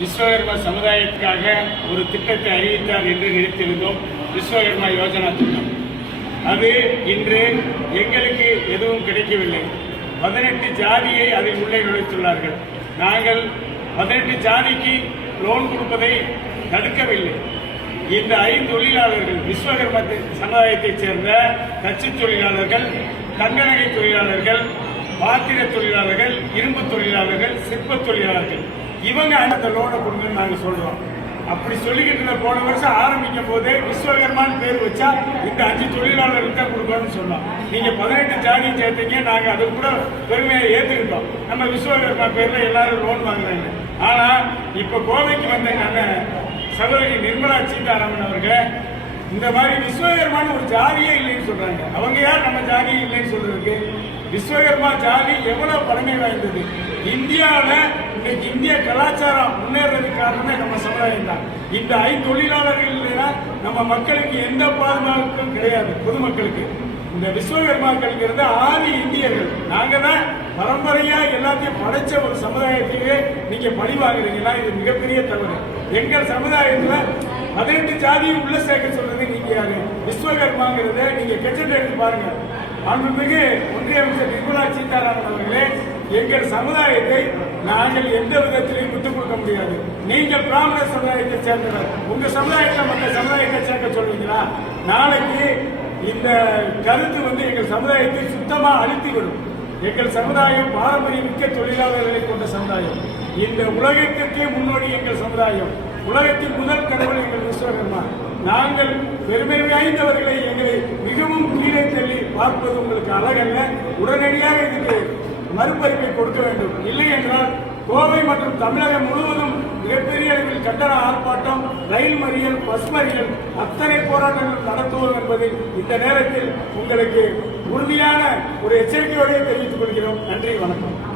விஸ்வகர்மா சமுதாயத்துக்காக ஒரு திட்டத்தை அறிவித்தார் என்று நினைத்திருந்தோம் விஸ்வகர்மா யோஜனா திட்டம் அது இன்று எங்களுக்கு எதுவும் கிடைக்கவில்லை பதினெட்டு ஜாதியை அதில் உள்ளே நுழைத்துள்ளார்கள் நாங்கள் பதினெட்டு ஜாதிக்கு லோன் கொடுப்பதை தடுக்கவில்லை இந்த ஐந்து தொழிலாளர்கள் விஸ்வகர்ம சமுதாயத்தைச் சேர்ந்த தச்சு தொழிலாளர்கள் கங்கநகை தொழிலாளர்கள் பாத்திர தொழிலாளர்கள் இரும்பு தொழிலாளர்கள் சிற்ப தொழிலாளர்கள் இவங்க அந்த லோனை கொடுங்கன்னு நாங்கள் சொல்கிறோம் அப்படி சொல்லிக்கிட்டு போன வருஷம் ஆரம்பிக்கும் போதே விஸ்வகர்மான்னு பேர் வச்சா இந்த அஞ்சு தொழிலாளர்களுக்கு தான் கொடுக்கணும்னு சொன்னோம் நீங்க பதினெட்டு ஜாதி சேர்த்தீங்க நாங்க அது கூட பெருமையை ஏத்துக்கிட்டோம் நம்ம விஸ்வகர்மா பேர்ல எல்லாரும் லோன் வாங்குறாங்க ஆனா இப்ப கோவைக்கு வந்த நம்ம சகோதரி நிர்மலா சீதாராமன் அவர்கள் இந்த மாதிரி விஸ்வகர்மான்னு ஒரு ஜாதியே இல்லைன்னு சொல்றாங்க அவங்க யார் நம்ம ஜாதியே இல்லைன்னு சொல்றதுக்கு விஸ்வகர்மா ஜாதி எவ்வளவு பழமை வாய்ந்தது இந்தியாவில் இன்னைக்கு இந்திய கலாச்சாரம் முன்னேறதுக்கு காரணமே நம்ம சமுதாயம் தான் இந்த ஐந்தொழிலாளர்கள் இல்லைன்னா நம்ம மக்களுக்கு எந்த பாதுகாப்பும் கிடையாது பொதுமக்களுக்கு இந்த இருந்து ஆதி இந்தியர்கள் நாங்க தான் பரம்பரையா எல்லாத்தையும் படைச்ச ஒரு சமுதாயத்தையே நீங்க பழி இது மிகப்பெரிய தவறு எங்கள் சமுதாயத்துல பதினெட்டு ஜாதியும் உள்ள சேர்க்க சொல்றது நீங்க யாரு விஸ்வகர்மாங்கிறத நீங்க கெச்சத்தை எடுத்து பாருங்க அன்புமிகு ஒன்றிய அமைச்சர் நிர்மலா சீதாராமன் அவர்களே எங்கள் சமுதாயத்தை நாங்கள் எந்த விதத்திலையும் விட்டுக் கொடுக்க முடியாது நீங்கள் பிராமண சமுதாயத்தை சேர்ந்தவர் உங்க சமுதாயத்தில் மற்ற சமுதாயத்தை சேர்க்க சொல்றீங்களா நாளைக்கு இந்த கருத்து வந்து எங்கள் சமுதாயத்தை சுத்தமா அழித்துவிடும் எங்கள் சமுதாயம் பாரம்பரிய மிக்க தொழிலாளர்களை கொண்ட சமுதாயம் இந்த உலகத்திற்கே முன்னோடி எங்கள் சமுதாயம் உலகத்தின் முதல் கடவுள் எங்கள் விஸ்வகர்மா நாங்கள் பெருமை வாய்ந்தவர்களை எங்களை மிகவும் கீழே தள்ளி பார்ப்பது உங்களுக்கு அழகல்ல உடனடியாக இதுக்கு மறுபரிப்பை கொடுக்க வேண்டும் இல்லை என்றால் கோவை மற்றும் தமிழகம் முழுவதும் மிகப்பெரிய அளவில் கட்டண ஆர்ப்பாட்டம் ரயில் மறியல் பஸ் மறியல் அத்தனை போராட்டங்கள் நடத்துவோம் என்பதை இந்த நேரத்தில் உங்களுக்கு உறுதியான ஒரு எச்சரிக்கையோடு தெரிவித்துக் கொள்கிறோம் நன்றி வணக்கம்